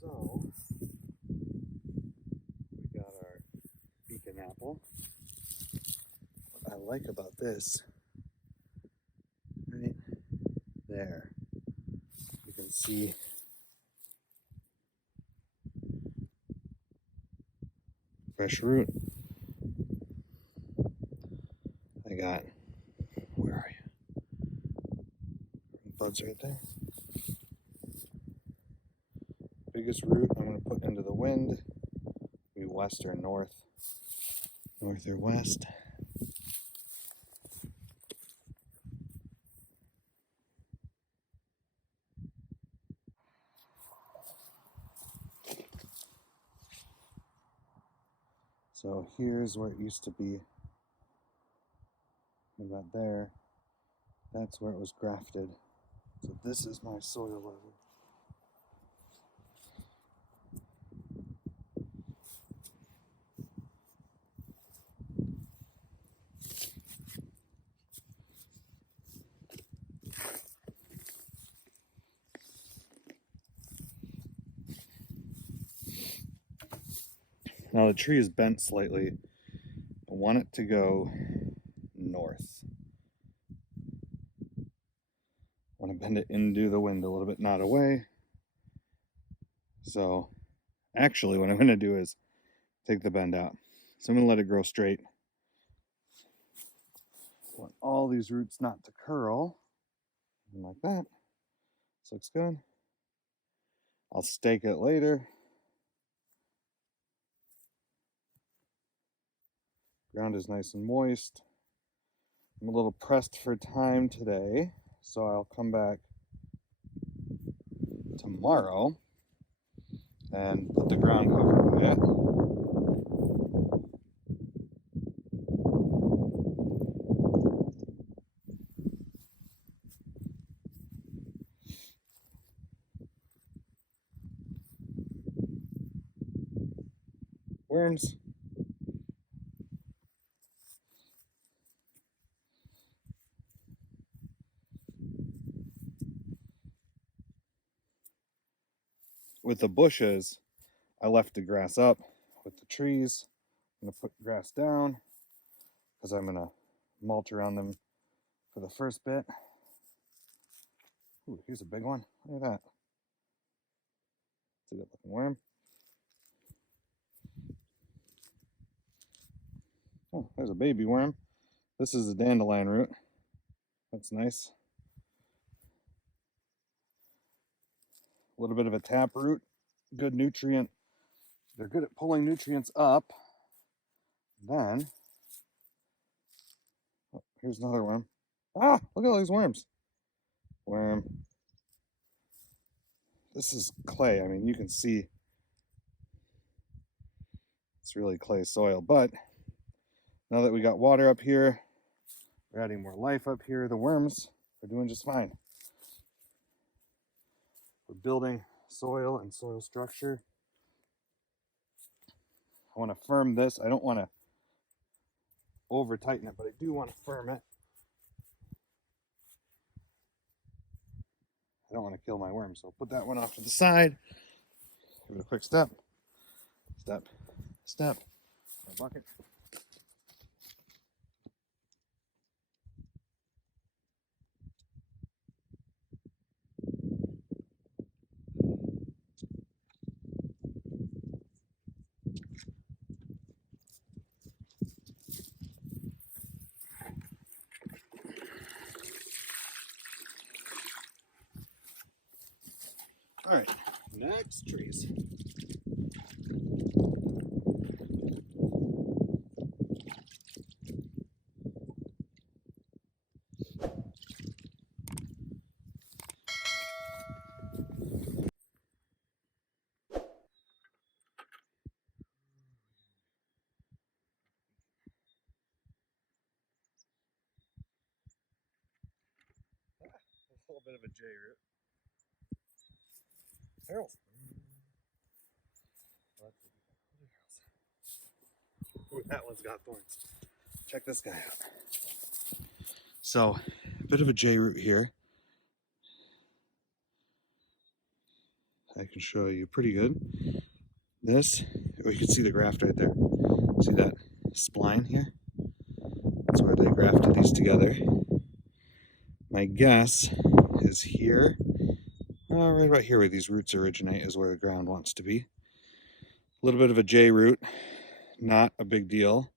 So, we got our beacon apple. What I like about this, right there, you can see fresh root. I got, where are you? Buds right there. Biggest root I'm going to put into the wind, be west or north, north or west. So here's where it used to be, about there, that's where it was grafted. So this is my soil level. Now the tree is bent slightly. I want it to go north. I want to bend it into the wind a little bit, not away. So actually what I'm going to do is take the bend out. So I'm going to let it grow straight. I want all these roots not to curl. And like that. This looks good. I'll stake it later. Ground is nice and moist. I'm a little pressed for time today, so I'll come back tomorrow and put the ground cover by it. Worms. With the bushes, I left the grass up. With the trees, I'm going to put grass down because I'm going to mulch around them for the first bit. Ooh, here's a big one. Look at that. It's a good looking worm. Oh, there's a baby worm. This is a dandelion root. That's nice. A little bit of a tap root. Good nutrient. They're good at pulling nutrients up. Then, oh, here's another worm. Ah, look at all these worms. Worm. This is clay. I mean, you can see it's really clay soil. But now that we got water up here, we're adding more life up here. The worms are doing just fine. We're building soil and soil structure. I want to firm this. I don't want to over tighten it, but I do want to firm it. I don't want to kill my worm, so I'll put that one off to the side. Give it a quick step. Step. Step. My bucket. All right, next trees. A little bit of a J root. Harelson. Ooh, that one's got thorns. Check this guy out. So, a bit of a J root here. I can show you pretty good. This, we can see the graft right there. See that spline here? That's where they grafted these together. My guess is here, right about here where these roots originate is where the ground wants to be. A little bit of a J root, not a big deal.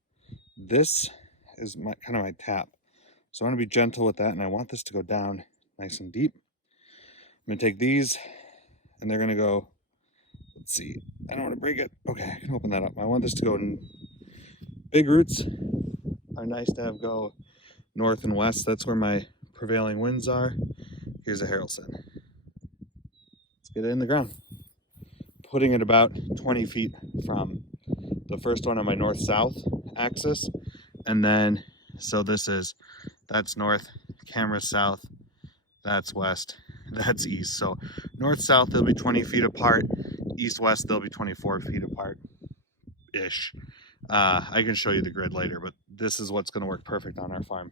This is kind of my tap. So I want to be gentle with that, and I want this to go down nice and deep. I'm going to take these, and they're going to go, let's see, I don't want to break it. Okay, I can open that up. I want this to go in. Big roots are nice to have go north and west. That's where my prevailing winds are. Here's a Harelson. Let's get it in the ground. Putting it about 20 feet from the first one on my north-south axis. And then, so that's north, camera's south, that's west, that's east. So north-south, they'll be 20 feet apart. East-west, they'll be 24 feet apart-ish. I can show you the grid later, but this is what's going to work perfect on our farm.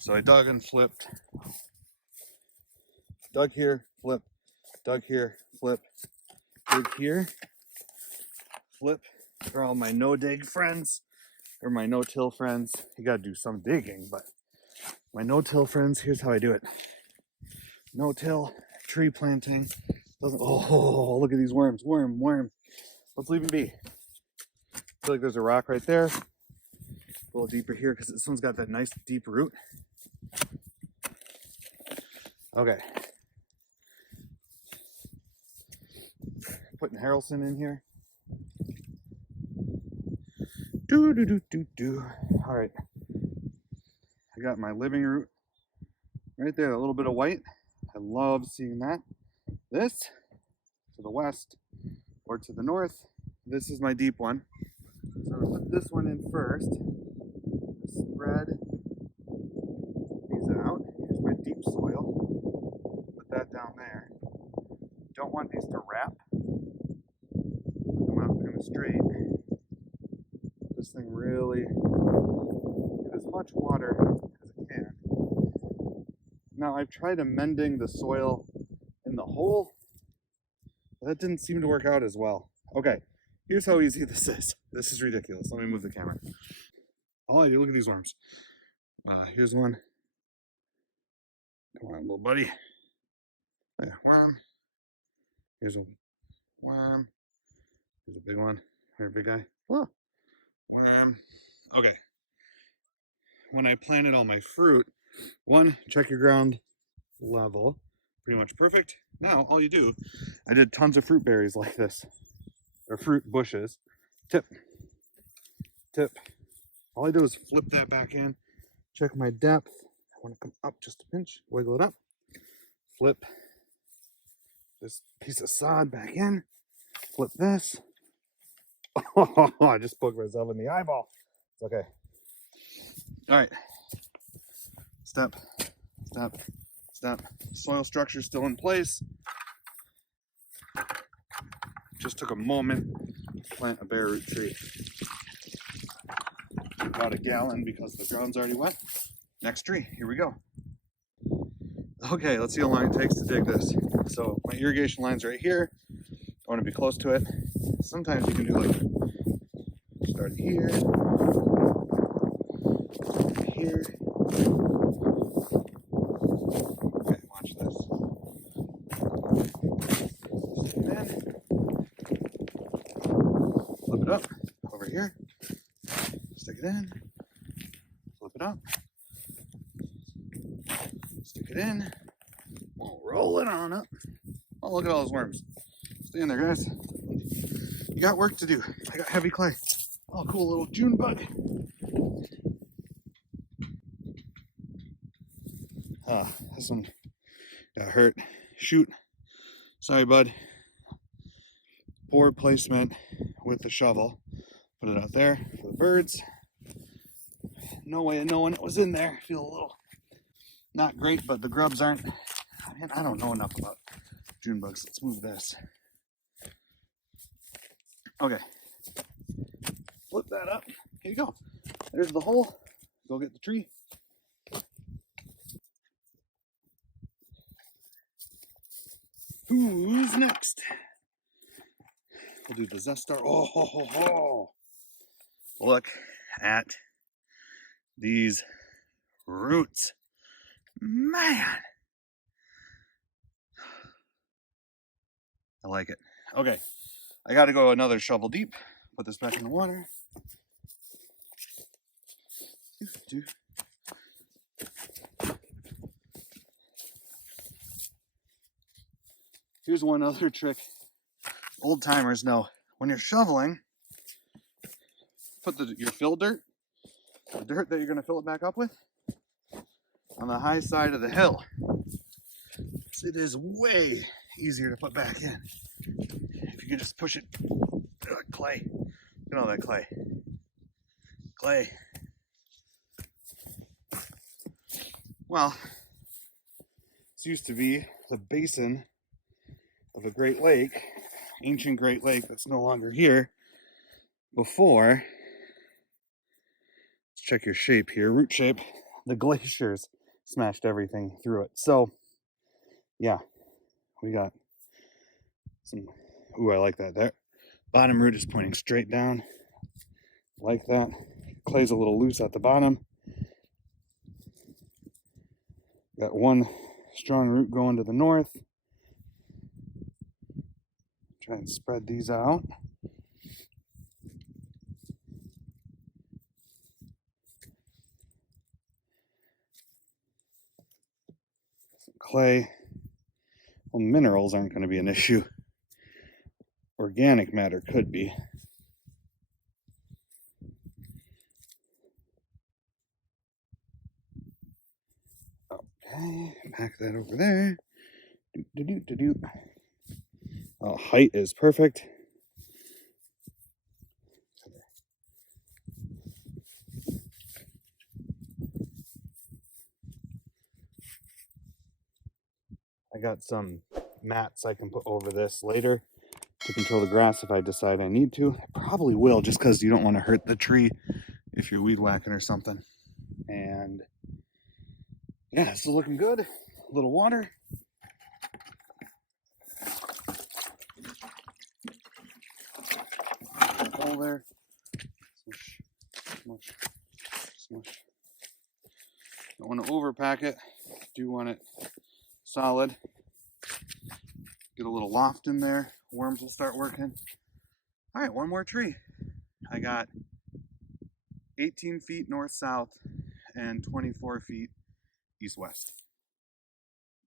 So I dug and flipped. Dug here, flip. Dug here, flip. Dig here, flip. For all my no-dig friends, or my no-till friends. You gotta do some digging, but my no-till friends, here's how I do it. No-till, tree planting. Doesn't, oh, look at these worms. Worm. Let's leave them be. I feel like there's a rock right there. A little deeper here because this one's got that nice deep root. Okay. Putting Harelson in here. All right. I got my living root right there, a little bit of white. I love seeing that. This to the west or to the north. This is my deep one. So I'm gonna put this one in first. Spread these out. Here's my deep soil. Put that down there. Don't want these to wrap. Put them out kind of straight. This thing really get as much water as it can. Now I've tried amending the soil in the hole, but that didn't seem to work out as well. Okay, here's how easy this is. This is ridiculous. Let me move the camera. All I do, look at these worms. Here's one. Come on, little buddy. There, worm. Here's a worm. Here's a big one. Here, big guy. Oh, worm. Okay. When I planted all my fruit, one, check your ground level. Pretty much perfect. Now, all you do, I did tons of fruit berries like this, or fruit bushes. Tip. All I do is flip that back in, check my depth. I want to come up just a pinch, wiggle it up, flip this piece of sod back in, flip this. Oh, I just poked myself in the eyeball. It's okay. All right. Step. Soil structure still in place. Just took a moment to plant a bare root tree. About a gallon because the ground's already wet. Next tree, here we go. Okay, let's see how long it takes to dig this. So my irrigation line's right here. I want to be close to it. Sometimes you can do like, start here, here. Okay, watch this. Stick it in. Flip it up, over here. Stick it in. Flip it up. Stick it in. We'll roll it on up. Oh, look at all those worms. Stay in there, guys. You got work to do. I got heavy clay. Oh, cool little June bug. This one got hurt. Shoot. Sorry, bud. Poor placement with the shovel. Put it out there for the birds. No way of knowing it was in there. Feel a little not great, but the grubs aren't. Man, I don't know enough about June bugs. Let's move this. Okay. Flip that up. Here you go. There's the hole. Go get the tree. Who's next? We'll do the Zestar. Oh, ho, ho, ho. Look at these roots. Man. I like it. Okay. I got to go another shovel deep. Put this back in the water. Here's one other trick old timers know. When you're shoveling, put your fill dirt, the dirt that you're going to fill it back up with, on the high side of the hill. It is way easier to put back in. If you can just push it. Clay. Look at all that clay. Clay. Well, this used to be the basin of a Great Lake, ancient Great Lake that's no longer here. Before, let's check your shape here, root shape. The glaciers smashed everything through it. So, yeah, we got some. Ooh, I like that. There, bottom root is pointing straight down, like that. Clay's a little loose at the bottom. Got one strong root going to the north. Try and spread these out. Some clay. Well, minerals aren't going to be an issue. Organic matter could be. Okay, pack that over there. Height is perfect. I got some mats I can put over this later to control the grass if I decide I need to. I probably will, just because you don't want to hurt the tree if you're weed whacking or something. And yeah, this is looking good. A little water. All there. Smush, smush, smush. Don't want to overpack it. Do want it solid. Get a little loft in there. Worms will start working. All right, one more tree. I got 18 feet north-south and 24 feet east-west.